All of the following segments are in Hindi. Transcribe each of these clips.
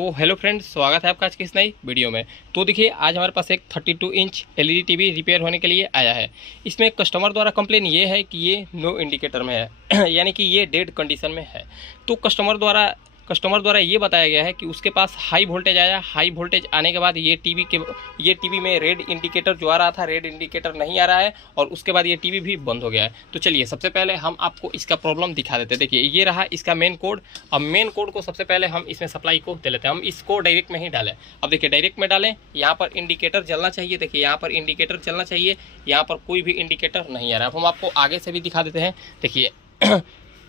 सो हेलो फ्रेंड्स, स्वागत है आपका आज की इस नई वीडियो में। तो देखिए, आज हमारे पास एक 32 इंच एलईडी टीवी रिपेयर होने के लिए आया है। इसमें कस्टमर द्वारा कंप्लेन ये है कि ये नो इंडिकेटर में है यानी कि ये डेड कंडीशन में है। तो कस्टमर द्वारा ये बताया गया है कि उसके पास हाई वोल्टेज आया। हाई वोल्टेज आने के बाद ये टीवी में रेड इंडिकेटर जो आ रहा था, रेड इंडिकेटर नहीं आ रहा है और उसके बाद ये टीवी भी बंद हो गया है। तो चलिए, सबसे पहले हम आपको इसका प्रॉब्लम दिखा देते हैं। देखिए, ये रहा इसका मेन कोड। अब मेन कोड को सबसे पहले हम इसमें सप्लाई को दे लेते हैं। हम इसको डायरेक्ट में ही डालें। अब देखिए, डायरेक्ट में डालें, यहाँ पर इंडिकेटर जलना चाहिए। देखिए, यहाँ पर इंडिकेटर चलना चाहिए। यहाँ पर कोई भी इंडिकेटर नहीं आ रहा है। अब हम आपको आगे से भी दिखा देते हैं।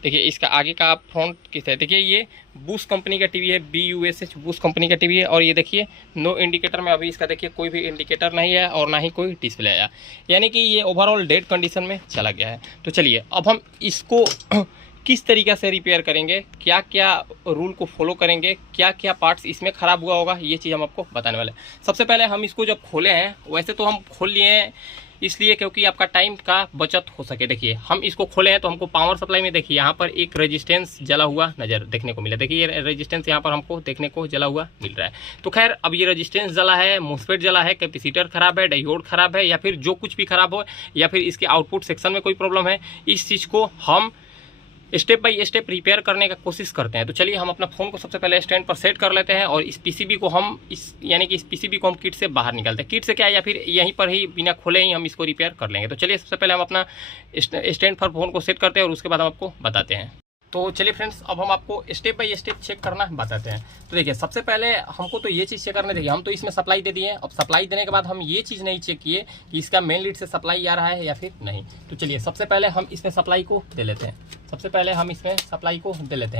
देखिए इसका आगे का फ्रंट किस है। देखिए, ये बूस कंपनी का टीवी है, BUSH बूस कंपनी का टीवी है। और ये देखिए, नो इंडिकेटर में अभी इसका देखिए कोई भी इंडिकेटर नहीं है और ना ही कोई डिस्प्ले आया, यानी कि ये ओवरऑल डेड कंडीशन में चला गया है। तो चलिए, अब हम इसको किस तरीक़े से रिपेयर करेंगे, क्या क्या रूल को फॉलो करेंगे, क्या क्या पार्ट्स इसमें ख़राब हुआ होगा, ये चीज़ हम आपको बताने वाले हैं। सबसे पहले हम इसको जब खोले हैं, वैसे तो हम खोल लिए हैं इसलिए क्योंकि आपका टाइम का बचत हो सके। देखिए, हम इसको खोले हैं तो हमको पावर सप्लाई में देखिए यहाँ पर एक रेजिस्टेंस जला हुआ नज़र देखने को मिला। देखिए, ये रेजिस्टेंस यहाँ पर हमको देखने को जला हुआ मिल रहा है। तो खैर, अब ये रेजिस्टेंस जला है, मोस्फेट जला है, कैपेसिटर खराब है, डायोड खराब है, या फिर जो कुछ भी खराब हो, या फिर इसके आउटपुट सेक्शन में कोई प्रॉब्लम है, इस चीज़ को हम स्टेप बाय स्टेप रिपेयर करने का कोशिश करते हैं। तो चलिए, हम अपना फ़ोन को सबसे पहले स्टैंड पर सेट कर लेते हैं और इस पीसीबी को हम इस पीसीबी को हम किट से बाहर निकालते हैं। किट से क्या, या फिर यहीं पर ही बिना खोले ही हम इसको रिपेयर कर लेंगे। तो चलिए, सबसे पहले हम अपना स्टैंड पर फ़ोन को सेट करते हैं और उसके बाद हम आपको बताते हैं। तो चलिए फ्रेंड्स, अब हम आपको स्टेप बाय स्टेप चेक करना बताते हैं। तो देखिए, सबसे पहले हमको तो ये चीज़ चेक करने देखिए, हम तो इसमें सप्लाई दे दिए। अब सप्लाई देने के बाद हम ये चीज़ नहीं चेक किए कि इसका मेन लीड से सप्लाई आ रहा है या फिर नहीं। तो चलिए, सबसे पहले हम इसमें सप्लाई को दे लेते हैं।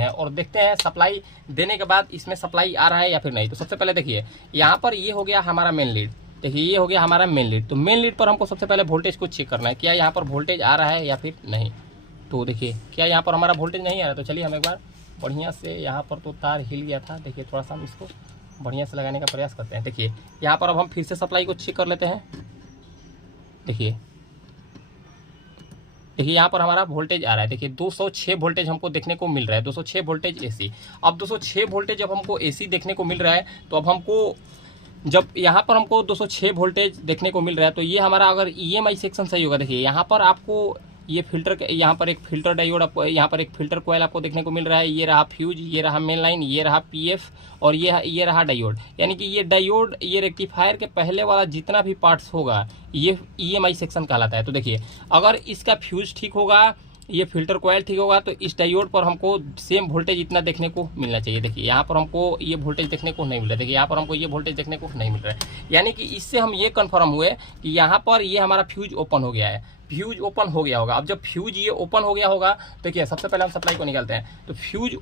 और देखते हैं सप्लाई देने के बाद इसमें सप्लाई आ रहा है या फिर नहीं। तो सबसे पहले देखिए, यहाँ पर ये हो गया हमारा मेन लीड। देखिए, ये हो गया हमारा मेन लीड। तो मेन लीड पर हमको सबसे पहले वोल्टेज को चेक करना है, क्या यहाँ पर वोल्टेज आ रहा है या फिर नहीं। तो देखिए, क्या यहाँ पर हमारा वोल्टेज नहीं आ रहा। तो चलिए, हम एक बार बढ़िया से, यहाँ पर तो तार हिल गया था, देखिए थोड़ा सा हम इसको बढ़िया से लगाने का प्रयास करते हैं। देखिए, यहाँ पर अब हम फिर से सप्लाई को चेक कर लेते हैं। देखिए, यहाँ पर हमारा वोल्टेज आ रहा है। देखिए, 206 वोल्टेज हमको देखने को मिल रहा है, 206 वोल्टेज AC। अब 206 वोल्टेज जब हमको AC देखने को मिल रहा है, तो अब हमको जब यहाँ पर हमको 206 वोल्टेज देखने को मिल रहा है, तो ये हमारा अगर EMI सेक्शन सही होगा। देखिए, यहाँ पर आपको ये फिल्टर, यहाँ पर एक फिल्टर डायोड, यहाँ पर एक फिल्टर कोयल आपको देखने को मिल रहा है। ये रहा फ्यूज, ये रहा मेन लाइन, ये रहा PF और ये रहा डायोड। यानी कि ये डायोड, ये रेक्टिफायर के पहले वाला जितना भी पार्ट्स होगा, ये EMI सेक्शन कहलाता है। तो देखिए, अगर इसका फ्यूज ठीक होगा, ये फिल्टर कोयल ठीक होगा, तो इस डायोड पर हमको सेम वोल्टेज इतना देखने को मिलना चाहिए। देखिए, यहाँ पर हमको ये वोल्टेज देखने को नहीं मिल रहा है। देखिए, यहाँ पर हमको ये वोल्टेज देखने को नहीं मिल रहा है। यानी कि इससे हम ये कन्फर्म हुए कि यहाँ पर ये हमारा फ्यूज ओपन हो गया है, फ्यूज ओपन हो गया होगा। अब जब फ्यूज ये ओपन हो गया होगा, तो देखिए, सबसे पहले हम सप्लाई को निकालते हैं। तो फ्यूज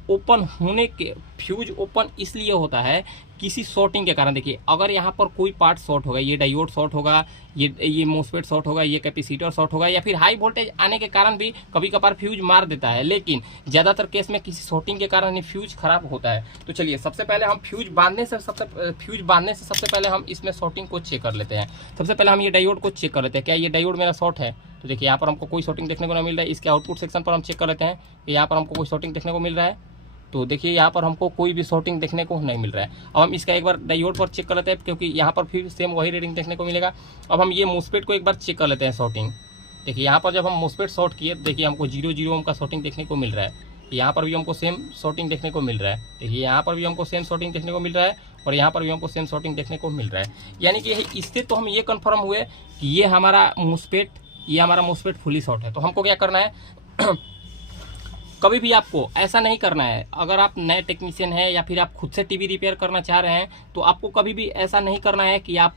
ओपन इसलिए होता है किसी शॉर्टिंग के कारण। देखिए, अगर यहाँ पर कोई पार्ट शॉर्ट होगा, ये डायोड शॉर्ट होगा, ये मोस्फेट शॉर्ट होगा, ये कैपेसिटर शॉर्ट होगा, या फिर हाई वोल्टेज आने के कारण भी कभी कभार फ्यूज मार देता है। लेकिन ज़्यादातर केस में किसी शॉर्टिंग के कारण ही फ्यूज खराब होता है। तो चलिए, सबसे पहले हम फ्यूज बांधने से सबसे पहले हम इसमें शॉर्टिंग को चेक कर लेते हैं। सबसे पहले हम ये डायोड को चेक कर लेते हैं, क्या ये डायोड मेरा शॉर्ट है। तो देखिए, यहाँ पर हमको कोई शॉर्टिंग देखने को नहीं मिल रहा है। इसके आउटपुट सेक्शन पर हम चेक कर लेते हैं कि यहाँ पर हमको कोई शॉर्टिंग देखने को मिल रहा है। तो देखिए, यहाँ पर हमको कोई भी शॉर्टिंग देखने को नहीं मिल रहा है। अब हम इसका एक बार डायोड पर चेक कर लेते हैं, क्योंकि यहाँ पर फिर सेम वही रीडिंग देखने को मिलेगा। अब हम ये मोस्फेट को एक बार चेक कर लेते हैं शॉर्टिंग। देखिए, यहाँ पर जब हम मोस्फेट शॉर्ट किए, देखिए हमको 0 ओम का शॉर्टिंग देखने को मिल रहा है। यहाँ पर भी हमको सेम शॉर्टिंग देखने को मिल रहा है। देखिए, यहाँ पर भी हमको सेम शॉर्टिंग देखने को मिल रहा है और यहाँ पर भी हमको सेम शॉर्टिंग देखने को मिल रहा है। यानी कि इससे तो हम ये कन्फर्म हुए कि ये हमारा मोस्फेट फुली शॉर्ट है। तो हमको क्या करना है, कभी भी आपको ऐसा नहीं करना है। अगर आप नए टेक्नीशियन हैं या फिर आप खुद से टीवी रिपेयर करना चाह रहे हैं, तो आपको कभी भी ऐसा नहीं करना है कि आप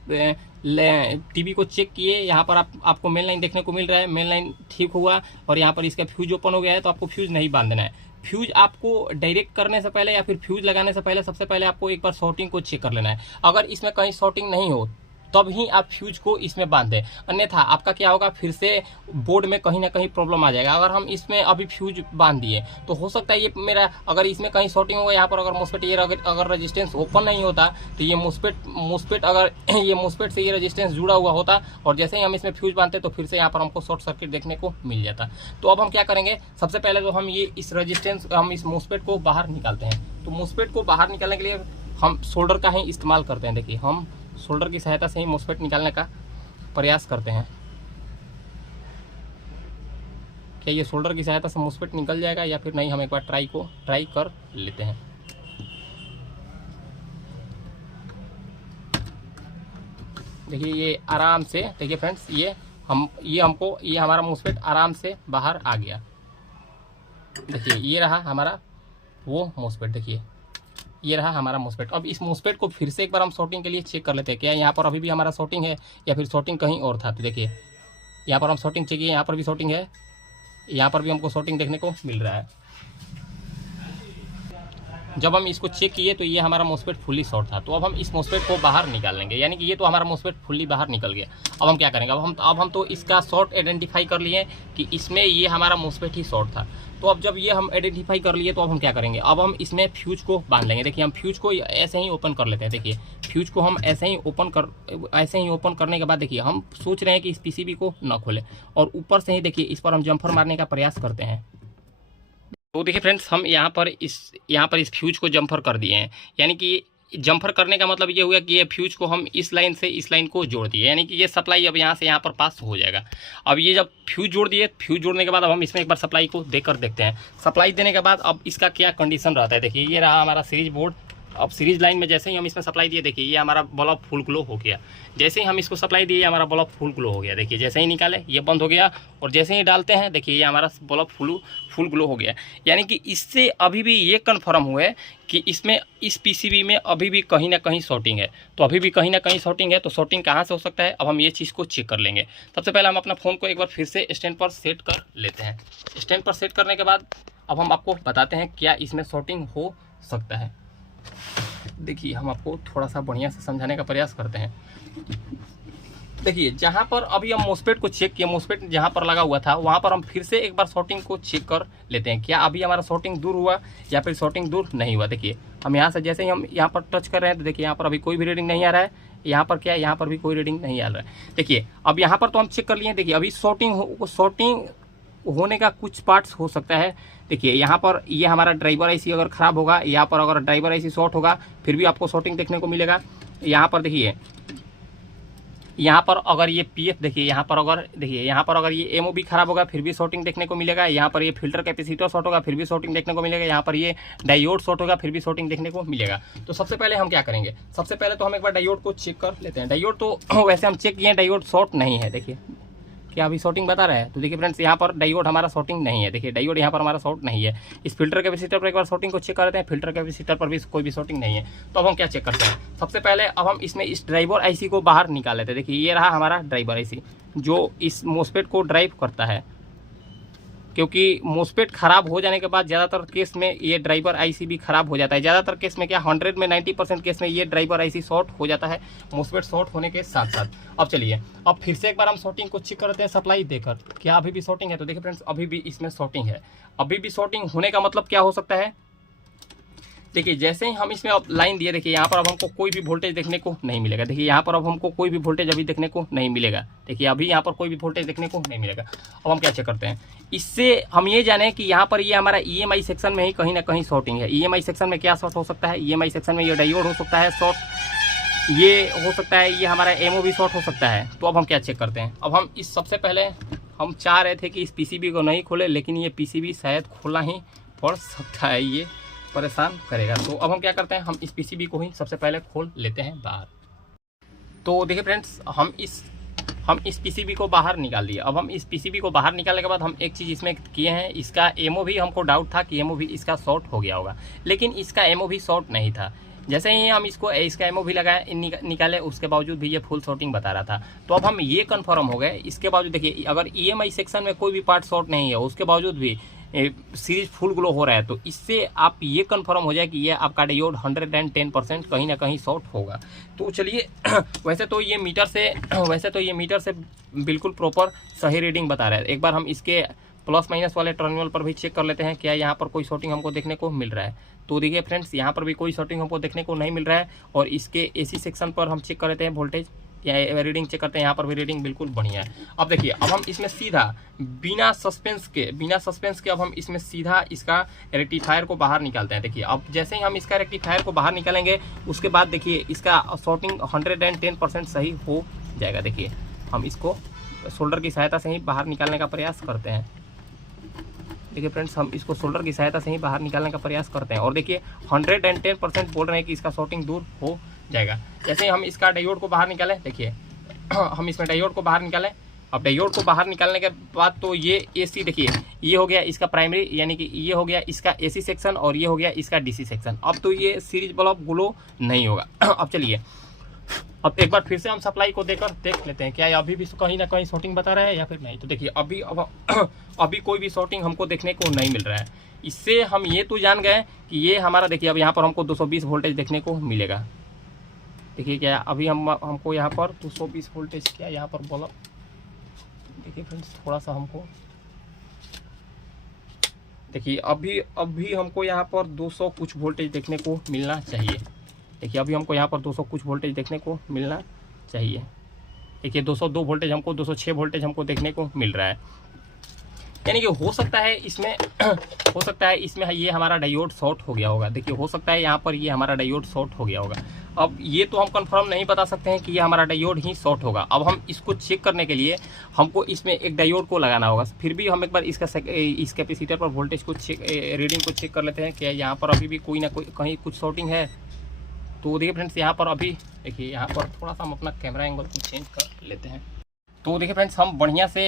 टीवी को चेक किए, यहाँ पर आपको मेन लाइन देखने को मिल रहा है, मेन लाइन ठीक हुआ और यहाँ पर इसका फ्यूज ओपन हो गया है, तो आपको फ्यूज नहीं बांध देना है। फ्यूज आपको डायरेक्ट करने से पहले या फिर फ्यूज लगाने से पहले सबसे पहले आपको एक बार शॉर्टिंग को चेक कर लेना है। अगर इसमें कहीं शॉर्टिंग नहीं हो, तब ही आप फ्यूज को इसमें बांध दें, अन्यथा आपका क्या होगा, फिर से बोर्ड में कहीं ना कहीं प्रॉब्लम आ जाएगा। अगर हम इसमें अभी फ्यूज बांध दिए, तो हो सकता है ये मेरा, अगर इसमें कहीं शॉर्टिंग होगा, यहाँ पर अगर मोस्फेट ये अगर रेजिस्टेंस ओपन नहीं होता, तो ये मोस्फेट अगर ये मोस्फेट से ये रेजिस्टेंस जुड़ा हुआ होता और जैसे ही हम इसमें फ्यूज बांधते, तो फिर से यहाँ पर हमको शॉर्ट सर्किट देखने को मिल जाता। तो अब हम क्या करेंगे, सबसे पहले तो हम इस मोस्फेट को बाहर निकालते हैं। तो मोस्फेट को बाहर निकालने के लिए हम सोल्डर का ही इस्तेमाल करते हैं। देखिए हम सोल्डर की सहायता से ही मोस्फेट निकालने का प्रयास करते हैं। क्या ये सोल्डर की सहायता से मोस्फेट निकल जाएगा या फिर नहीं, हम एक बार ट्राई कर लेते हैं। देखिए ये आराम से, देखिए फ्रेंड्स ये हमारा मोस्फेट आराम से बाहर आ गया। देखिए ये रहा हमारा वो मोस्फेट, देखिए ये रहा हमारा मोस्फेट। अब इस मोस्फेट को फिर से एक बार हम शॉर्टिंग के लिए चेक कर लेते हैं, क्या यहाँ पर अभी भी हमारा शॉर्टिंग है या फिर शॉर्टिंग कहीं और था। तो देखिए यहाँ पर हम शॉर्टिंग चेक किए, यहाँ पर भी शॉर्टिंग है, यहाँ पर भी हमको शॉर्टिंग देखने को मिल रहा है। जब हम इसको चेक किए तो ये हमारा मोस्फेट फुल्ली शॉर्ट था। तो अब हम इस मोस्फेट को बाहर निकाल लेंगे, यानी कि ये तो हमारा मोस्फेट फुल्ली बाहर निकल गया। अब हम क्या करेंगे, अब हम तो इसका शॉर्ट आइडेंटिफाई कर लिए कि इसमें ये हमारा मोस्फेट ही शॉर्ट था। तो अब जब ये हम आइडेंटिफाई कर लिए तो अब हम क्या करेंगे, अब हम इसमें फ्यूज को बांध लेंगे। देखिए हम फ्यूज को ऐसे ही ओपन कर लेते हैं। देखिए फ्यूज को हम ऐसे ही ओपन करने के बाद देखिए हम सोच रहे हैं कि इस पीसीबी को न खोले और ऊपर से ही देखिए इस पर हम जम्फर मारने का प्रयास करते हैं। तो देखिए फ्रेंड्स हम यहाँ पर इस फ्यूज को जम्फर कर दिए हैं, यानी कि जम्फर करने का मतलब ये हुआ कि ये फ्यूज को हम इस लाइन से इस लाइन को जोड़ दिए, यानी कि ये सप्लाई अब यहाँ से यहाँ पर पास हो जाएगा। अब ये जब फ्यूज जोड़ दिए, फ्यूज जोड़ने के बाद अब हम इसमें एक बार सप्लाई को देकर देखते हैं। सप्लाई देने के बाद अब इसका क्या कंडीशन रहता है। देखिए ये रहा हमारा सीरीज बोर्ड। अब सीरीज लाइन में जैसे ही हम इसमें सप्लाई दिए, देखिए ये हमारा बल्ब फुल ग्लो हो गया। जैसे ही हम इसको सप्लाई दिए हमारा बल्ब फुल ग्लो हो गया। देखिए जैसे ही निकाले ये बंद हो गया और जैसे ही डालते हैं देखिए ये हमारा बल्ब फुल ग्लो हो गया। यानी कि इससे अभी भी ये कन्फर्म हुआ है कि इसमें इस पीसीबी में अभी भी कहीं ना कहीं शॉर्टिंग है। तो अभी भी कहीं ना कहीं शॉर्टिंग है, तो शॉर्टिंग कहाँ से हो सकता है, अब हम ये चीज़ को चेक कर लेंगे। सबसे पहले हम अपना फ़ोन को एक बार फिर से स्टैंड पर सेट कर लेते हैं। स्टैंड पर सेट करने के बाद अब हम आपको बताते हैं क्या इसमें शॉर्टिंग हो सकता है। देखिए हम आपको थोड़ा सा बढ़िया से समझाने का प्रयास करते हैं। देखिए जहाँ पर अभी हम मोस्फेट को चेक किए, मोस्फेट जहाँ पर लगा हुआ था वहाँ पर हम फिर से एक बार शॉर्टिंग को चेक कर लेते हैं, क्या अभी हमारा शॉर्टिंग दूर हुआ या फिर शॉर्टिंग दूर नहीं हुआ। देखिए हम यहाँ से जैसे ही हम यहाँ पर टच कर रहे हैं तो देखिए यहाँ पर अभी कोई भी रीडिंग नहीं आ रहा है। यहाँ पर क्या है, यहाँ पर भी कोई रीडिंग नहीं आ रहा है। देखिए अब यहाँ पर तो हम चेक कर लिए। देखिए अभी शॉर्टिंग होने का कुछ पार्ट्स हो सकता है। देखिए यहाँ पर ये हमारा ड्राइवर आईसी अगर ख़राब होगा, यहाँ पर अगर ड्राइवर आईसी शॉर्ट होगा फिर भी आपको शॉर्टिंग देखने को मिलेगा। यहाँ पर देखिए यहाँ पर अगर ये पीएफ देखिए यहाँ पर अगर ये एमओबी खराब होगा फिर भी शॉर्टिंग देखने को मिलेगा। यहाँ पर ये फिल्टर कैपेसिटर शॉर्ट होगा फिर भी शॉर्टिंग देखने को मिलेगा। यहाँ पर ये डायोड शॉर्ट होगा फिर भी शॉर्टिंग देखने को मिलेगा। तो सबसे पहले हम क्या करेंगे, सबसे पहले तो हम एक बार डायोड को चेक कर लेते हैं। डायोड तो वैसे हम चेक किए हैं, डायोड शॉर्ट नहीं है। देखिए क्या अभी शॉर्टिंग बता रहा है, तो देखिए फ्रेंड्स यहाँ पर डायोड हमारा शॉर्टिंग नहीं है। देखिए डायोड यहाँ पर हमारा शॉर्ट नहीं है। इस फिल्टर कैपेसिटर पर एक बार शॉर्टिंग को चेक करते हैं, फिल्टर कैपेसिटर पर भी कोई भी शॉर्टिंग नहीं है। तो अब हम क्या चेक करते हैं, सबसे पहले अब हम इसमें इस ड्राइवर आईसी को बाहर निकाल लेते हैं। देखिए ये रहा हमारा ड्राइवर आईसी जो इस मोस्फेट को ड्राइव करता है, क्योंकि मोस्फेट खराब हो जाने के बाद ज़्यादातर केस में ये ड्राइवर आईसी भी खराब हो जाता है। ज़्यादातर केस में क्या 100 में 90% केस में ये ड्राइवर आईसी शॉर्ट हो जाता है मोस्फेट शॉर्ट होने के साथ साथ। अब चलिए अब फिर से एक बार हम शॉर्टिंग को चेक करते हैं सप्लाई देकर, क्या अभी भी शॉर्टिंग है। तो देखिए फ्रेंड्स अभी भी इसमें शॉर्टिंग है। अभी भी शॉर्टिंग होने का मतलब क्या हो सकता है, देखिए जैसे ही हम इसमें अब लाइन दिए, देखिए यहाँ पर अब हमको कोई भी वोल्टेज देखने को नहीं मिलेगा। देखिए यहाँ पर अब हमको कोई भी वोल्टेज अभी देखने को नहीं मिलेगा। देखिए अभी यहाँ पर कोई भी वोल्टेज देखने को नहीं मिलेगा। अब हम क्या चेक करते हैं, इससे हम ये जाने कि यहाँ पर ये हमारा ईएमआई सेक्शन में ही कहीं ना कहीं शॉर्टिंग है। ईएमआई सेक्शन में क्या शॉर्ट हो सकता है, ईएमआई सेक्शन में ये डायोड हो सकता है शॉर्ट, ये हो सकता है ये हमारा एमओ भी शॉर्ट हो सकता है। तो अब हम क्या चेक करते हैं, अब हम इस सबसे पहले हम चाह रहे थे कि इस पीसीबी को नहीं खोले, लेकिन ये पीसीबी शायद खोलना ही पड़ सकता है, ये परेशान करेगा। तो अब हम क्या करते हैं, हम इस पीसीबी को ही सबसे पहले खोल लेते हैं बाहर। तो देखिए फ्रेंड्स हम इस पीसीबी को बाहर निकाल दिए। अब हम इस पीसीबी को बाहर निकालने के बाद हम एक चीज़ इसमें किए हैं, इसका एमओ भी हमको डाउट था कि एमओ भी इसका शॉर्ट हो गया होगा, लेकिन इसका एमओ भी शॉर्ट नहीं था। जैसे ही हम इसका एमओ भी लगाए निकाले, उसके बावजूद भी ये फुल शॉर्टिंग बता रहा था। तो अब हम ये कंफर्म हो गए। इसके बावजूद देखिए अगर ईएमआई सेक्शन में कोई भी पार्ट शॉर्ट नहीं है, उसके बावजूद भी सीरीज फुल ग्लो हो रहा है, तो इससे आप ये कंफर्म हो जाए कि ये आपका डायोड 110% कहीं ना कहीं शॉर्ट होगा। तो चलिए वैसे तो ये मीटर से बिल्कुल प्रॉपर सही रीडिंग बता रहा है। एक बार हम इसके प्लस माइनस वाले टर्मिनल पर भी चेक कर लेते हैं, क्या यहाँ पर कोई शॉर्टिंग हमको देखने को मिल रहा है। तो देखिए फ्रेंड्स यहाँ पर भी कोई शॉर्टिंग हमको देखने को नहीं मिल रहा है। और इसके एसी सेक्शन पर हम चेक कर लेते हैं वोल्टेज। यहाँ रीडिंग चेक करते हैं, यहाँ पर भी रीडिंग बिल्कुल बढ़िया है। अब देखिए, अब हम इसमें सीधा बिना सस्पेंस के अब हम इसमें सीधा इसका रेक्टिफायर को बाहर निकालते हैं। देखिए, अब जैसे ही हम इसका रेक्टिफायर को बाहर निकालेंगे उसके बाद देखिए इसका शॉर्टिंग 110% सही हो जाएगा। देखिए, हम इसको शोल्डर की सहायता से ही बाहर निकालने का प्रयास करते हैं। देखिए फ्रेंड्स, हम इसको शोल्डर की सहायता से ही बाहर निकालने का प्रयास करते हैं और देखिए 110% बोल रहे हैं कि इसका शॉर्टिंग दूर हो जाएगा। जैसे ही हम इसका डायोड को बाहर निकालें, देखिए हम इसमें डायोड को बाहर निकालें। अब डायोड को बाहर निकालने के बाद तो ये एसी, देखिए ये हो गया इसका प्राइमरी, यानी कि ये हो गया इसका एसी सेक्शन और ये हो गया इसका डीसी सेक्शन। अब तो ये सीरीज बल्ब ग्लो नहीं होगा। अब चलिए, अब एक बार फिर से हम सप्लाई को देकर देख लेते हैं क्या ये अभी भी कहीं ना कहीं शॉर्टिंग बता रहा है या फिर नहीं। तो देखिए, अभी कोई भी शॉर्टिंग हमको देखने को नहीं मिल रहा है। इससे हम ये तो जान गए कि ये हमारा, देखिए अब यहाँ पर हमको 220 वोल्टेज देखने को मिलेगा। देखिए क्या अभी हमको यहाँ पर 220 वोल्टेज क्या यहाँ पर बल्ब, देखिए फ्रेंड्स थोड़ा सा हमको देखिए अभी हमको यहाँ पर 200 कुछ वोल्टेज देखने को मिलना चाहिए। देखिए, अभी हमको यहाँ पर 200 कुछ वोल्टेज देखने को मिलना चाहिए। देखिए 202 वोल्टेज हमको, 206 वोल्टेज हमको देखने को मिल रहा है। यानी कि हो सकता है इसमें ये हमारा डायोड शॉर्ट हो गया होगा। देखिए, हो सकता है यहाँ पर ये हमारा डायोड शॉर्ट हो गया होगा। अब ये तो हम कंफर्म नहीं बता सकते हैं कि ये हमारा डायोड ही शॉर्ट होगा। अब हम इसको चेक करने के लिए हमको इसमें एक डायोड को लगाना होगा। फिर भी हम एक बार इस कैपेसिटर पर वोल्टेज को रीडिंग को चेक कर लेते हैं कि यहाँ पर अभी भी कोई ना कोई कहीं कुछ शॉर्टिंग है। तो देखिए फ्रेंड्स, यहाँ पर अभी देखिए, यहाँ पर थोड़ा सा हम अपना कैमरा एंगल को चेंज कर लेते हैं। तो देखिए फ्रेंड्स, हम बढ़िया से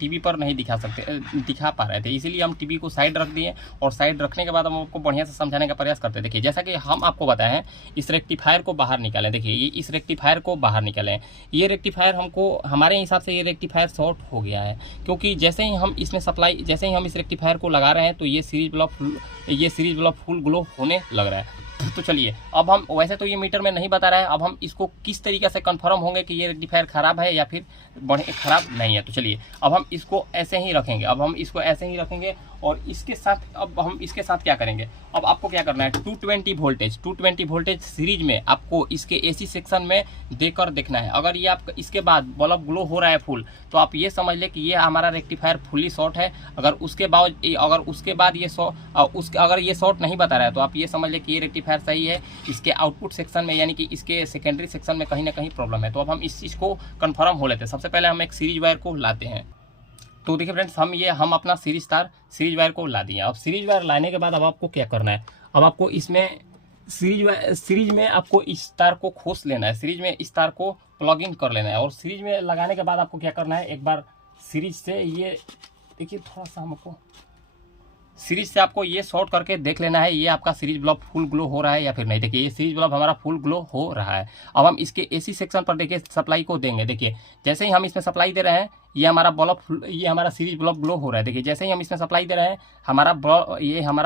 टीवी पर नहीं दिखा पा रहे थे, इसीलिए हम टीवी को साइड रख दिए और साइड रखने के बाद हम आपको बढ़िया से समझाने का प्रयास करते हैं। देखिए, जैसा कि हम आपको बताए हैं, इस रेक्टिफायर को बाहर निकालें। देखिए, ये इस रेक्टिफायर को बाहर निकालें। ये रेक्टिफायर हमको, हमारे हिसाब से ये रेक्टिफायर शॉर्ट हो गया है, क्योंकि जैसे ही हम इस रेक्टिफायर को लगा रहे हैं तो ये सीरीज बल्ब फुल ग्लो होने लग रहा है। तो चलिए, अब हम वैसे तो ये मीटर में नहीं बता रहा है, अब हम इसको किस तरीके से कंफर्म होंगे कि ये रेक्टिफायर खराब है या फिर खराब नहीं है। तो चलिए, अब हम इसको ऐसे ही रखेंगे और इसके साथ अब हम इसके साथ क्या करेंगे। अब आपको क्या करना है, 220 वोल्टेज सीरीज में आपको इसके एसी सेक्शन में देकर देखना है। अगर ये आप इसके बाद बल्ब ग्लो हो रहा है फुल, तो आप ये समझ ले कि ये हमारा रेक्टिफायर फुली शॉर्ट है। अगर उसके बाद अगर ये शॉर्ट नहीं बता रहा है, तो आप ये समझ ले कि ये रेक्टिफायर सही है। इसके आउटपुट सेक्शन में, यानी कि इसके सेकेंडरी सेक्शन में कहीं ना कहीं प्रॉब्लम है। तो अब हम इस चीज़ को कंफर्म हो लेते हैं। सबसे पहले हम एक सीरीज वायर को लाते हैं। तो देखिए फ्रेंड्स, हम अपना सीरीज वायर को ला दिए। अब सीरीज वायर लाने के बाद अब आपको क्या करना है, अब आपको इसमें सीरीज में आपको इस तार को खोस लेना है, सीरीज में इस तार को प्लग इन कर लेना है। और सीरीज में लगाने के बाद आपको क्या करना है, एक बार सीरीज से ये देखिए, थोड़ा सा हमको सीरीज से आपको ये शॉर्ट करके देख लेना है, ये आपका सीरीज बल्ब फुल ग्लो हो रहा है या फिर नहीं। देखिए, ये सीरीज बल्ब हमारा फुल ग्लो हो रहा है। अब हम इसके एसी सेक्शन पर देखिए सप्लाई को देंगे। देखिए, जैसे ही हम इसमें सप्लाई दे रहे हैं, ये हमारा सीरीज बल्ब ग्लो हो रहा है। देखिए, जैसे ही हम इसमें सप्लाई दे रहे हैं, हमारा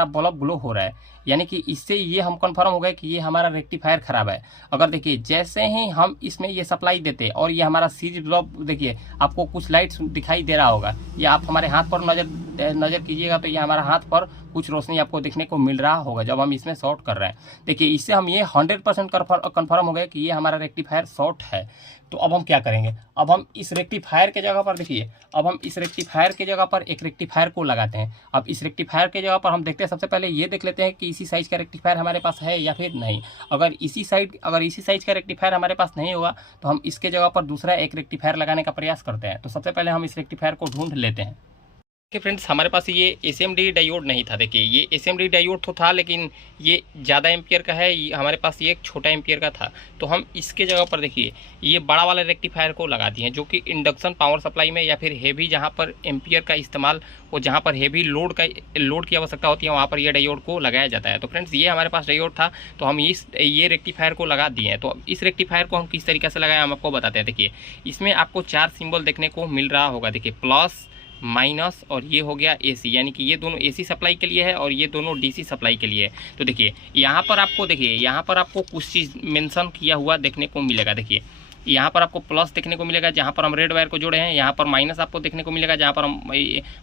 बल्ब ग्लो हो रहा है, यानी कि इससे ये हम कंफर्म हो गए कि ये हमारा रेक्टिफायर खराब है। अगर देखिए, जैसे ही हम इसमें ये सप्लाई देते और ये हमारा सीरीज बल्ब, देखिए आपको कुछ लाइट्स दिखाई दे रहा होगा, ये आप हमारे हाथ पर नज़र कीजिएगा तो ये हमारा हाथ पर कुछ रोशनी आपको देखने को मिल रहा होगा जब हम इसमें शॉर्ट कर रहे हैं। देखिए, इससे हम ये 100% कन्फर्म हो गए कि ये हमारा रेक्टिफायर शॉर्ट है। तो अब हम क्या करेंगे, अब हम इस रेक्टिफायर के जगह पर देखिए, अब हम इस रेक्टिफायर के जगह पर एक रेक्टिफायर को लगाते हैं। अब इस रेक्टिफायर के जगह पर हम देखते हैं, सबसे पहले ये देख लेते हैं कि इसी साइज का रेक्टिफायर हमारे पास है या फिर नहीं। अगर इसी साइज का रेक्टिफायर हमारे पास नहीं होगा तो हम इसके जगह पर दूसरा एक रेक्टिफायर लगाने का प्रयास करते हैं। तो सबसे पहले हम इस रेक्टिफायर को ढूंढ लेते हैं। देखिए फ्रेंड्स, हमारे पास ये एसएमडी डायोड नहीं था। देखिए, ये एसएमडी डायोड तो था, लेकिन ये ज़्यादा एम्पियर का है, हमारे पास ये एक छोटा एम्पियर का था। तो हम इसके जगह पर देखिए ये बड़ा वाला रेक्टिफायर को लगा दिए हैं, जो कि इंडक्शन पावर सप्लाई में या फिर हेवी जहाँ पर एम्पियर का इस्तेमाल हो, जहाँ पर हेवी लोड की आवश्यकता होती है, वहाँ पर ये डायोड को लगाया जाता है। तो फ्रेंड्स, ये हमारे पास डायोड था, तो हम ये रेक्टिफायर को लगा दिए हैं। तो इस रेक्टिफायर को हम किस तरीके से लगाए हम आपको बताते हैं। देखिए, इसमें आपको 4 सिंबल देखने को मिल रहा होगा। देखिए, प्लस, माइनस और ये हो गया एसी, यानी कि ये दोनों एसी सप्लाई के लिए है और ये दोनों डीसी सप्लाई के लिए है। तो देखिए, यहाँ पर आपको कुछ चीज़ मेंशन किया हुआ देखने को मिलेगा। देखिए, यहाँ पर आपको प्लस देखने को मिलेगा जहाँ पर हम रेड वायर को जोड़े हैं, यहाँ पर माइनस आपको देखने को मिलेगा जहाँ पर हम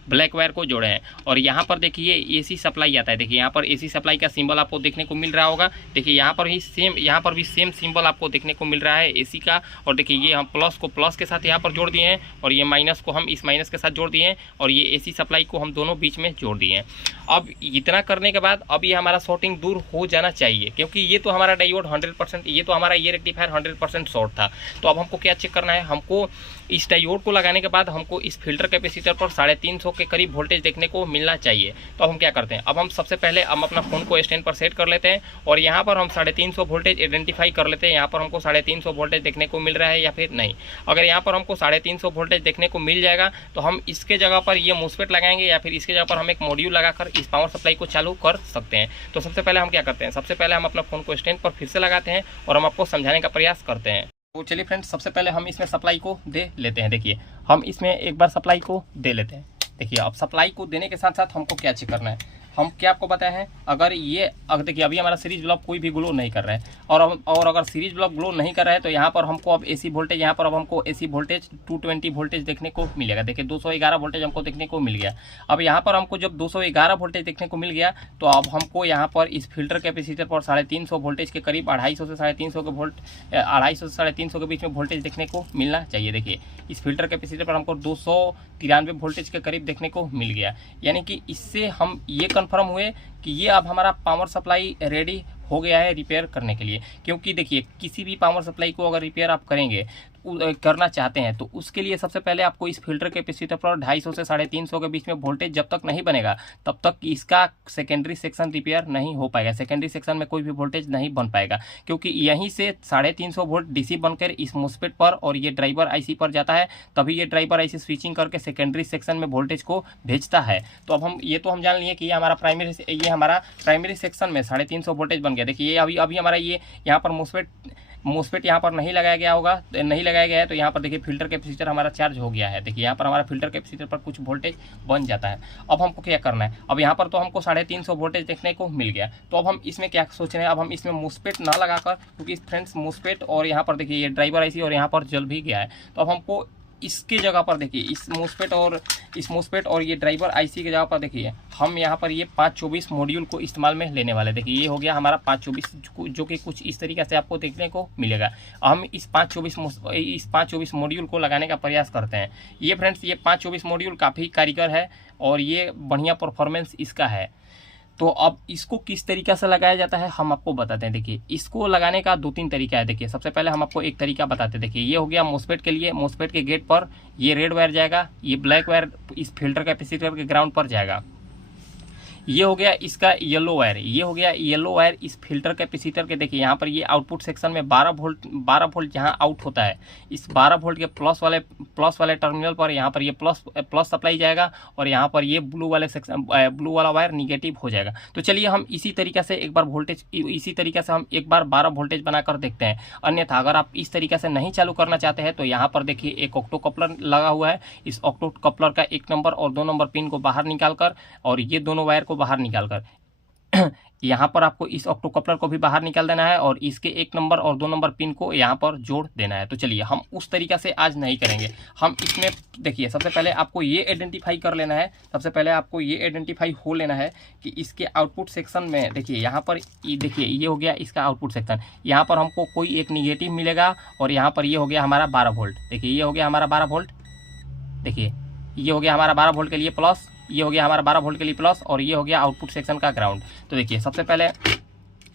ब्लैक वायर को जोड़े हैं। और यहाँ पर देखिए एसी सप्लाई आता है, देखिए यहाँ पर एसी सप्लाई का सिंबल आपको देखने को मिल रहा होगा। देखिए यहाँ पर भी सेम सिंबल आपको देखने को मिल रहा है एसी का। और देखिए ये हम प्लस को प्लस के साथ यहाँ पर जोड़ दिए हैं और ये माइनस को हम इस माइनस के साथ जोड़ दिए हैं और ये एसी सप्लाई को हम दोनों बीच में जोड़ दिए हैं। अब इतना करने के बाद अब ये हमारा शॉर्टिंग दूर हो जाना चाहिए, क्योंकि ये तो हमारा डायोड 100%, ये तो हमारा ये रेक्टिफायर 100% शॉर्ट था। तो अब हमको क्या चेक करना है, हमको इस डायोड को लगाने के बाद हमको इस फिल्टर कैपेसिटर पर 350 के करीब वोल्टेज देखने को मिलना चाहिए। तो अब हम क्या करते हैं, अब हम सबसे पहले हम अपना फ़ोन को स्टैंड पर सेट कर लेते हैं और यहाँ पर हम 350 वोल्टेज आइडेंटिफाई कर लेते हैं। यहाँ पर हमको 350 वोल्टेज देखने को मिल रहा है या फिर नहीं। अगर यहाँ पर हमको 350 वोल्टेज देखने को मिल जाएगा तो हम इसके जगह पर ये मोस्फेट लगाएंगे या फिर इसके जगह पर हम एक मॉड्यूल लगाकर इस पावर सप्लाई को चालू कर सकते हैं। तो सबसे पहले हम क्या करते हैं, सबसे पहले हम अपना फ़ोन को स्टैंड पर फिर से लगाते हैं और हम आपको समझाने का प्रयास करते हैं। तो चलिए फ्रेंड्स, सबसे पहले हम इसमें सप्लाई को दे लेते हैं। देखिए हम इसमें एक बार सप्लाई को दे लेते हैं। देखिए अब सप्लाई को देने के साथ साथ हमको क्या चेक करना है, हम क्या आपको बताया है, अगर देखिए अभी हमारा सीरीज ब्लॉक कोई भी ग्लो नहीं कर रहा है और अगर सीरीज ब्लॉक ग्लो नहीं कर रहा है तो यहाँ पर हमको अब एसी वोल्टेज, यहाँ पर अब हमको एसी वोल्टेज 220 वोल्टेज देखने को मिलेगा। देखिए 211 वोल्टेज हमको देखने को मिल गया। अब यहाँ पर हमको जब 211 वोल्टेज देखने को मिल गया तो अब हमको यहाँ पर इस फिल्टर कैपेसिटर पर 350 वोल्टेज के करीब 250 से 350 के वोल्ट 250 से 350 के बीच में वोल्टेज देखने को मिलना चाहिए। देखिए इस फिल्टर कैपेसिटर पर हमको 293 वोल्टेज के करीब देखने को मिल गया। यानी कि इससे हम ये कन्फर्म हुए कि ये अब हमारा पावर सप्लाई रेडी हो गया है रिपेयर करने के लिए। क्योंकि देखिए किसी भी पावर सप्लाई को अगर रिपेयर आप करेंगे करना चाहते हैं तो उसके लिए सबसे पहले आपको इस फिल्टर कैपेसिटर पर 250 से 350 के बीच में वोल्टेज जब तक नहीं बनेगा तब तक इसका सेकेंडरी सेक्शन रिपेयर नहीं हो पाएगा। सेकेंडरी सेक्शन में कोई भी वोल्टेज नहीं बन पाएगा, क्योंकि यहीं से 350 वोल्ट डीसी बनकर इस मोस्फेट पर और ये ड्राइवर आईसी पर जाता है, तभी ये ड्राइवर आईसी स्विचिंग करके सेकेंडरी सेक्शन में वोल्टेज को भेजता है। तो अब हम जान लिए कि ये हमारा प्राइमरी सेक्शन में 350 वोल्टेज बन गया। देखिए अभी हमारा ये यहाँ पर मोस्फेट यहाँ पर नहीं लगाया गया है तो यहाँ पर देखिए फिल्टर कैपेसिटर हमारा चार्ज हो गया है। देखिए यहाँ पर हमारा फिल्टर कैपेसिटर पर कुछ वोल्टेज बन जाता है। अब हमको क्या करना है, अब यहाँ पर तो हमको 350 वोल्टेज देखने को मिल गया। तो अब हम इसमें क्या सोच रहे हैं, अब हम इसमें मोस्फेट ना लगाकर, क्योंकि फ्रेंड्स मोस्फेट और यहाँ पर देखिए ये ड्राइवर आईसी और यहाँ पर जल भी गया है, तो अब हमको इसके जगह पर देखिए इस मोस्फेट और ये ड्राइवर आईसी के जगह पर देखिए हम यहाँ पर ये 524 मॉड्यूल को इस्तेमाल में लेने वाले। देखिए ये हो गया हमारा 524 जो कि कुछ इस तरीके से आपको देखने को मिलेगा। हम इस 524 मॉड्यूल को लगाने का प्रयास करते हैं। ये फ्रेंड्स ये 524 मॉड्यूल काफ़ी कारीगर है और ये बढ़िया परफॉर्मेंस इसका है। तो अब इसको किस तरीक़ा से लगाया जाता है हम आपको बताते हैं। देखिए इसको लगाने का 2-3 तरीका है। देखिए सबसे पहले हम आपको एक तरीका बताते हैं। देखिए ये हो गया मोस्फेट के लिए, मोस्फेट के गेट पर ये रेड वायर जाएगा, ये ब्लैक वायर इस फिल्टर कैपेसिटर के ग्राउंड पर जाएगा। ये हो गया इसका येलो वायर, ये हो गया येलो वायर इस फिल्टर कैपेसिटर के। देखिए यहाँ पर ये आउटपुट सेक्शन में 12 वोल्ट जहाँ आउट होता है, इस 12 वोल्ट के प्लस वाले टर्मिनल पर यहाँ पर ये प्लस सप्लाई जाएगा और यहाँ पर ये ब्लू वाला वायर निगेटिव हो जाएगा। तो चलिए हम इसी तरीके से एक बार 12 वोल्टेज बनाकर देखते हैं। अन्यथा अगर आप इस तरीके से नहीं चालू करना चाहते हैं तो यहाँ पर देखिए एक ऑक्टो कपलर लगा हुआ है। इस ऑक्टो कपलर का 1 नंबर और 2 नंबर पिन को बाहर निकालकर और ये दोनों वायर को बाहर निकालकर यहाँ पर आपको इस ऑक्टो कपलर को भी बाहर निकाल देना है और इसके 1 नंबर और 2 नंबर पिन को यहाँ पर जोड़ देना है। तो चलिए हम उस तरीक़ा से आज नहीं करेंगे। हम इसमें देखिए सबसे पहले आपको ये आइडेंटिफाई कर लेना है, सबसे पहले आपको ये आइडेंटिफाई हो लेना है कि इसके आउटपुट सेक्शन में देखिए यहाँ पर देखिए ये हो गया इसका आउटपुट सेक्शन। यहाँ पर हमको कोई एक निगेटिव मिलेगा और यहाँ पर ये हो गया हमारा 12 वोल्ट। देखिए ये हो गया हमारा 12 वोल्ट, देखिए ये हो गया हमारा 12 वोल्ट के लिए प्लस, ये हो गया हमारा 12 वोल्ट के लिए प्लस और ये हो गया आउटपुट सेक्शन का ग्राउंड। तो देखिए सबसे पहले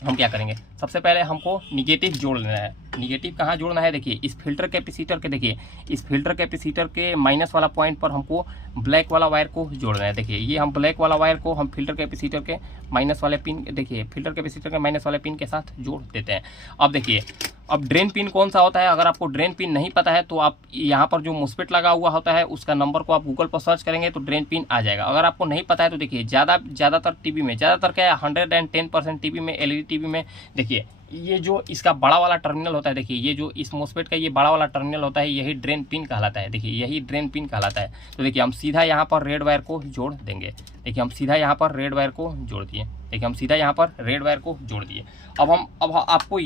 हम क्या करेंगे, सबसे पहले हमको निगेटिव जोड़ लेना है। निगेटिव कहाँ जोड़ना है, देखिए इस फिल्टर कैपेसिटर के, देखिए इस फिल्टर कैपेसिटर के माइनस वाला पॉइंट पर हमको ब्लैक वाला वायर को जोड़ना है। देखिए ये हम ब्लैक वाला वायर को हम फिल्टर कैपेसिटर के माइनस वाले पिन, देखिए फिल्टर कैपेसिटर के माइनस वाले पिन के साथ जोड़ देते हैं। अब देखिए अब ड्रेन पिन कौन सा होता है, अगर आपको ड्रेन पिन नहीं पता है तो आप यहाँ पर जो मोस्फेट लगा हुआ होता है उसका नंबर को आप गूगल पर सर्च करेंगे तो ड्रेन पिन आ जाएगा। अगर आपको नहीं पता है तो देखिए ज़्यादातर टीवी में, ज़्यादातर क्या है 110% टीवी में, एलईडी टीवी में देखिए ये जो इसका बड़ा वाला टर्मिनल होता है, देखिए ये जो इस मोस्फेट का ये बड़ा वाला टर्मिनल होता है यही ड्रेन पिन कहलाता है। देखिए यही ड्रेन पिन कहलाता है। तो देखिए हम सीधा यहाँ पर रेड वायर को जोड़ देंगे। देखिए हम सीधा यहाँ पर रेड वायर को जोड़ दिए। देखिए हम सीधा यहाँ पर रेड वायर को जोड़ दिए। अब आपको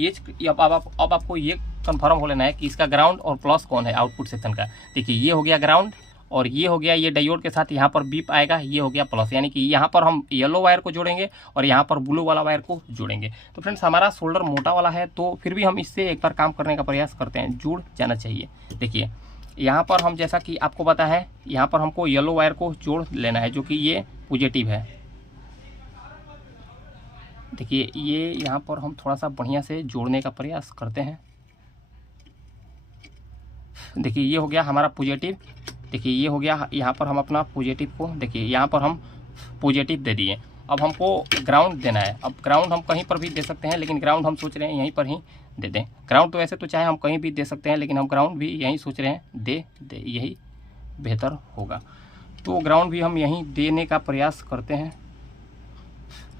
ये कंफर्म हो लेना है कि इसका ग्राउंड और प्लस कौन है आउटपुट सेक्शन का। देखिए ये हो गया ग्राउंड और ये हो गया, ये डायोड के साथ यहाँ पर बीप आएगा, ये हो गया प्लस, यानी कि यहाँ पर हम येलो वायर को जोड़ेंगे और यहाँ पर ब्लू वाला वायर को जोड़ेंगे। तो फ्रेंड्स हमारा सोल्डर मोटा वाला है तो फिर भी हम इससे एक बार काम करने का प्रयास करते हैं, जुड़ जाना चाहिए। देखिए यहाँ पर हम, जैसा कि आपको पता है, यहाँ पर हमको येलो वायर को जोड़ लेना है जो कि ये पॉजिटिव है। देखिए ये यहाँ पर हम थोड़ा सा बढ़िया से जोड़ने का प्रयास करते हैं। देखिए ये हो गया हमारा पॉजिटिव। देखिए ये हो गया, यहाँ पर हम अपना पॉजिटिव को, देखिए यहाँ पर हम पॉजिटिव दे दिए। अब हमको ग्राउंड देना है। अब ग्राउंड हम कहीं पर भी दे सकते हैं, लेकिन ग्राउंड हम सोच रहे हैं यहीं पर ही दे दें। ग्राउंड तो वैसे तो चाहे हम कहीं भी दे सकते हैं, लेकिन हम ग्राउंड भी यहीं सोच रहे हैं दे यही बेहतर होगा। तो ग्राउंड भी हम यहीं देने का प्रयास करते हैं।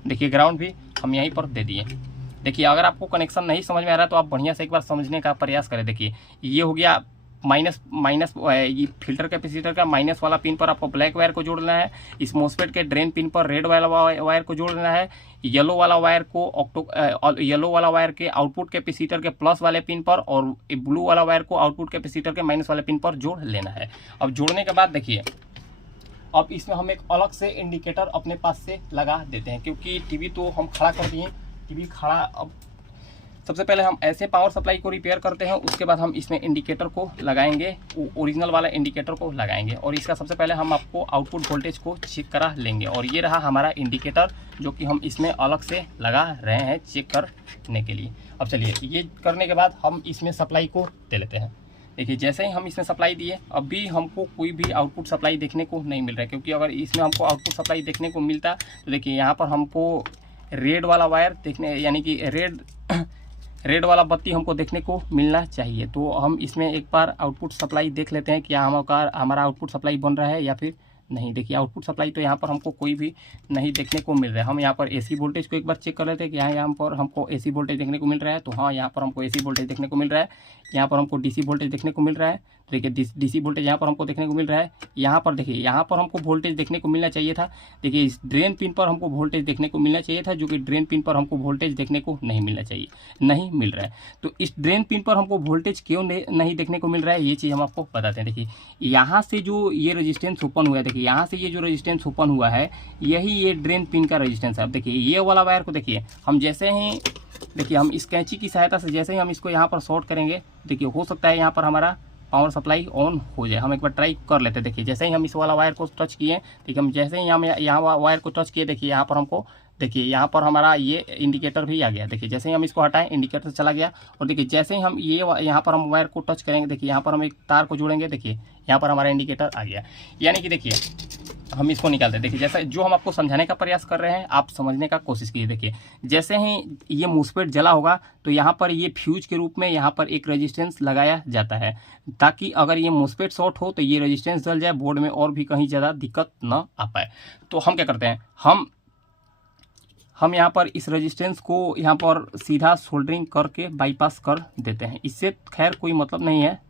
देखिए ग्राउंड भी हम यहीं पर दे दिए। देखिए अगर आपको कनेक्शन नहीं समझ में आ रहा है तो आप बढ़िया से एक बार समझने का प्रयास करें। देखिए ये हो गया माइनस ये फिल्टर कैपेसिटर का माइनस वाला पिन पर आपको ब्लैक वायर को जोड़ना है। इस मोसफेट के ड्रेन पिन पर रेड वाला वायर को जोड़ देना है। येलो वाला वायर को येलो वाला वायर के आउटपुट कैपेसिटर के प्लस वाले पिन पर और ब्लू वाला वायर को आउटपुट कैपेसिटर के माइनस वाले पिन पर जोड़ लेना है। अब जोड़ने के बाद देखिए अब इसमें हम एक अलग से इंडिकेटर अपने पास से लगा देते हैं, क्योंकि टीवी तो हम खड़ा कर दिए, टीवी खड़ा। अब सबसे पहले हम ऐसे पावर सप्लाई को रिपेयर करते हैं, उसके बाद हम इसमें इंडिकेटर को लगाएंगे, ओरिजिनल वाला इंडिकेटर को लगाएंगे। और इसका सबसे पहले हम आपको आउटपुट वोल्टेज को चेक करा लेंगे। और ये रहा हमारा इंडिकेटर जो कि हम इसमें अलग से लगा रहे हैं चेक करने के लिए। अब चलिए ये करने के बाद हम इसमें सप्लाई को दे लेते हैं। देखिए जैसे ही हम इसमें सप्लाई दिए अभी हमको कोई भी आउटपुट सप्लाई देखने को नहीं मिल रहा है, क्योंकि अगर इसमें हमको आउटपुट सप्लाई देखने को मिलता तो देखिए यहाँ पर हमको रेड वाला वायर देखने, यानी कि रेड वाला बत्ती हमको देखने को मिलना चाहिए। तो हम इसमें एक बार आउटपुट सप्लाई देख लेते हैं क्या हमारा आउटपुट सप्लाई बन रहा है या फिर नहीं। देखिए आउटपुट सप्लाई तो यहाँ पर हमको कोई भी नहीं देखने को मिल रहा है। हम यहाँ पर एसी वोल्टेज को एक बार चेक कर लेते हैं कि यहाँ पर हमको एसी वोल्टेज देखने को मिल रहा है। तो हाँ यहाँ पर हमको एसी वोल्टेज देखने को मिल रहा है। यहाँ पर हमको डीसी वोल्टेज देखने को मिल रहा है। तो देखिए डीसी वोल्टेज यहाँ पर हमको देखने को मिल रहा है। यहाँ पर देखिए यहाँ पर हमको वोल्टेज देखने को मिलना चाहिए था। देखिए इस ड्रेन पिन पर हमको वोल्टेज देखने को मिलना चाहिए था, जो कि ड्रेन पिन पर हमको वोल्टेज देखने को नहीं मिलना चाहिए, नहीं मिल रहा है। तो इस ड्रेन पिन पर हमको वोल्टेज क्यों नहीं देखने को मिल रहा है ये चीज़ हम आपको बताते हैं। देखिए यहाँ से जो ये रेजिस्टेंस ओपन हुआ है, देखिए यहाँ से ये जो रेजिस्टेंस ओपन हुआ है यही ये ड्रेन पिन का रेजिस्टेंस है। अब देखिए ये वाला वायर को देखिए हम जैसे ही, देखिए हम इस कैंची की सहायता से जैसे ही हम इसको यहाँ पर शॉर्ट करेंगे, देखिए हो सकता है यहाँ पर हमारा पावर सप्लाई ऑन हो जाए। हम एक बार ट्राई कर लेते हैं। देखिए जैसे ही हम इस वाला वायर को टच किए, देखिए हम जैसे ही यहाँ वायर को टच किए, देखिए यहाँ पर हमको, देखिए यहाँ पर हमारा ये इंडिकेटर भी आ गया। देखिए जैसे ही हम इसको हटाएं इंडिकेटर चला गया। और देखिए जैसे ही हम ये यहाँ पर हम वायर को टच करेंगे, देखिए यहाँ पर हम एक तार को जोड़ेंगे, देखिए यहाँ पर हमारा इंडिकेटर आ गया। यानी कि देखिए हम इसको निकालते हैं। देखिए जैसा जो हम आपको समझाने का प्रयास कर रहे हैं आप समझने का कोशिश कीजिए। देखिए जैसे ही ये मोसफेट जला होगा तो यहाँ पर ये फ्यूज के रूप में यहाँ पर एक रेजिस्टेंस लगाया जाता है, ताकि अगर ये मोसफेट शॉर्ट हो तो ये रेजिस्टेंस जल जाए, बोर्ड में और भी कहीं ज़्यादा दिक्कत ना आ पाए। तो हम क्या करते हैं, हम यहाँ पर इस रेजिस्टेंस को यहाँ पर सीधा सोल्डरिंग करके बाईपास कर देते हैं। इससे खैर कोई मतलब नहीं है,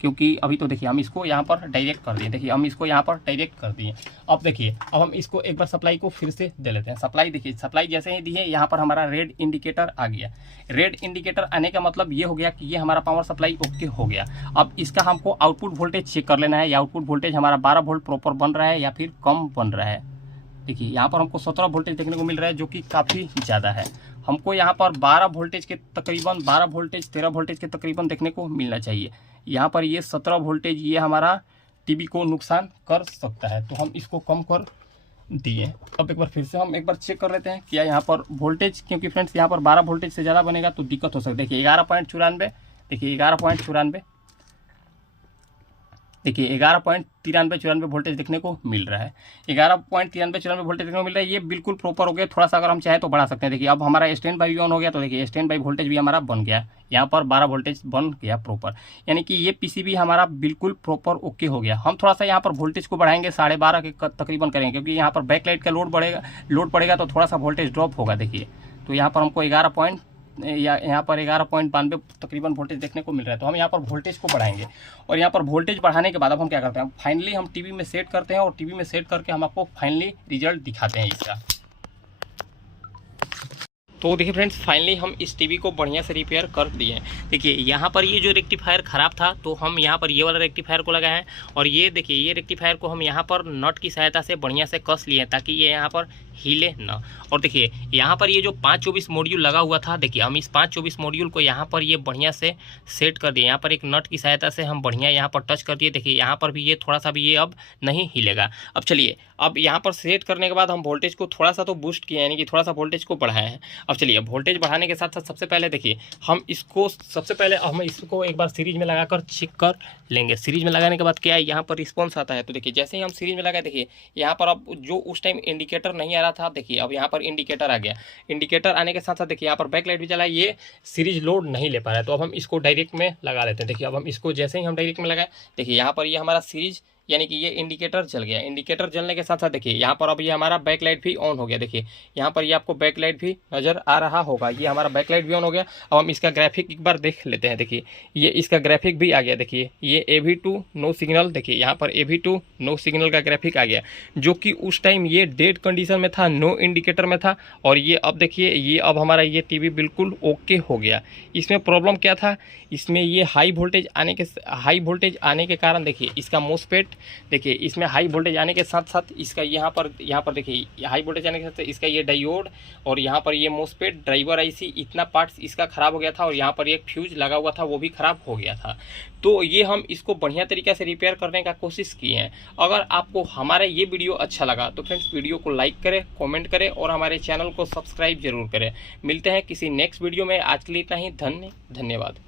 क्योंकि अभी तो देखिए हम इसको यहाँ पर डायरेक्ट कर दिए। देखिए हम इसको यहाँ पर डायरेक्ट कर दिए। अब देखिए अब हम इसको एक बार सप्लाई को फिर से दे लेते हैं। सप्लाई देखिए सप्लाई जैसे ही दी है यहाँ पर हमारा रेड इंडिकेटर आ गया। रेड इंडिकेटर आने का मतलब ये हो गया कि ये हमारा पावर सप्लाई ओके हो गया। अब इसका हमको आउटपुट वोल्टेज चेक कर लेना है। या आउटपुट वोल्टेज हमारा 12 वोल्ट प्रॉपर बन रहा है या फिर कम बन रहा है। देखिए यहाँ पर हमको 17 वोल्टेज देखने को मिल रहा है, जो कि काफ़ी ज़्यादा है। हमको यहाँ पर 12 वोल्टेज के तकरीबन 12 वोल्टेज 13 वोल्टेज के तकरीबन देखने को मिलना चाहिए। यहाँ पर ये 17 वोल्टेज ये हमारा टीवी को नुकसान कर सकता है, तो हम इसको कम कर दिए। अब एक बार फिर से हम एक बार चेक कर लेते हैं क्या यहाँ पर वोल्टेज, क्योंकि फ्रेंड्स यहाँ पर 12 वोल्टेज से ज़्यादा बनेगा तो दिक्कत हो सकती है। देखिए 11.94, देखिए 11.94, देखिए 11.93 वोल्टेज देखने को मिल रहा है। 11.93 वोल्टेज देखने को मिल रहा है। ये बिल्कुल प्रॉपर हो गया। थोड़ा सा अगर हम चाहे तो बढ़ा सकते हैं। देखिए अब हमारा स्टैंड बाई भी ऑन हो गया, तो देखिए स्टैंड बाई वोल्टेज भी हमारा बन गया। यहाँ पर 12 वोल्टेज बन गया प्रॉपर, यानी कि ये पीसीबी हमारा बिल्कुल प्रॉपर ओके हो गया। हम थोड़ा सा यहाँ पर वोल्टेज को बढ़ाएंगे, 12.5 के तकरीबन करेंगे, क्योंकि यहाँ पर बैकलाइट का लोड पड़ेगा तो थोड़ा सा वोल्टेज ड्रॉप होगा। देखिए तो यहाँ पर हमको 11.92 तकरीबन वोल्टेज देखने को मिल रहा है। तो हम यहाँ पर वोल्टेज को बढ़ाएंगे, और यहाँ पर वोल्टेज बढ़ाने के बाद अब हम क्या करते हैं, फाइनली हम टीवी में सेट करते हैं, और टीवी में सेट करके हम आपको फाइनली रिजल्ट दिखाते हैं इसका। तो देखिए फ्रेंड्स, फाइनली हम इस टीवी को बढ़िया से रिपेयर कर दिए हैं। देखिए यहाँ पर ये जो रेक्टिफायर ख़राब था तो हम यहाँ पर ये वाला रेक्टिफायर को लगाए हैं, और ये देखिए ये रेक्टिफायर को हम यहाँ पर नट की सहायता से बढ़िया से कस लिए हैं ताकि ये यहाँ पर हिले ना। और देखिए यहाँ पर ये जो 524 मॉड्यूल लगा हुआ था, देखिए हम इस 524 मॉड्यूल को यहाँ पर ये बढ़िया से सेट कर दिए। यहाँ पर एक नट की सहायता से हम बढ़िया यहाँ पर टच कर दिए। देखिए यहाँ पर भी ये थोड़ा सा भी ये अब नहीं हिलेगा। अब चलिए, अब यहाँ पर सेट करने के बाद हम वोल्टेज को थोड़ा सा तो बूस्ट किए, यानी कि थोड़ा सा वोल्टेज को बढ़ाए हैं। अब चलिए, वोल्टेज बढ़ाने के साथ साथ सबसे पहले देखिए हम इसको एक बार सीरीज में लगाकर चेक कर लेंगे। सीरीज में लगाने के बाद क्या है, यहाँ पर रिस्पॉन्स आता है। तो देखिए जैसे ही हम सीरीज में लगाए, देखिए यहाँ पर अब जो उस टाइम इंडिकेटर नहीं आ रहा था, देखिए अब यहाँ पर इंडिकेटर आ गया। इंडिकेटर आने के साथ साथ देखिए यहाँ पर बैक लाइट भी चला है। ये सीरीज लोड नहीं ले पा रहा है, तो अब हम इसको डायरेक्ट में लगा लेते हैं। देखिए अब हम इसको जैसे ही हम डायरेक्ट में लगाए, देखिए यहाँ पर ये हमारा सीरीज यानी कि ये इंडिकेटर जल गया। इंडिकेटर जलने के साथ साथ देखिए यहाँ पर अब ये हमारा बैक लाइट भी ऑन हो गया। देखिए यहाँ पर ये आपको बैक लाइट भी नज़र आ रहा होगा, ये हमारा बैक लाइट भी ऑन हो गया। अब हम इसका ग्राफिक एक बार देख लेते हैं। देखिए ये इसका ग्राफिक भी आ गया। देखिए ये AV2 नो सिग्नल, देखिए यहाँ पर AV2 नो सिग्नल का ग्राफिक आ गया, जो कि उस टाइम ये डेड कंडीशन में था, नो इंडिकेटर में था। और ये अब देखिए ये अब हमारा ये टीवी बिल्कुल ओके हो गया। इसमें प्रॉब्लम क्या था, इसमें ये हाई वोल्टेज आने के कारण देखिए इसका मोसफेट, देखिए इसमें हाई वोल्टेज आने के साथ साथ इसका यहाँ पर देखिए हाई वोल्टेज आने के साथ इसका ये डायोड और यहाँ पर ये मोसफेट ड्राइवर IC इतना पार्ट्स इसका ख़राब हो गया था, और यहाँ पर एक फ्यूज लगा हुआ था वो भी ख़राब हो गया था। तो ये हम इसको बढ़िया तरीके से रिपेयर करने का कोशिश किए हैं। अगर आपको हमारा ये वीडियो अच्छा लगा तो फ्रेंड्स वीडियो को लाइक करें, कमेंट करें और हमारे चैनल को सब्सक्राइब जरूर करें। मिलते हैं किसी नेक्स्ट वीडियो में। आज के लिए इतना ही। धन्यवाद।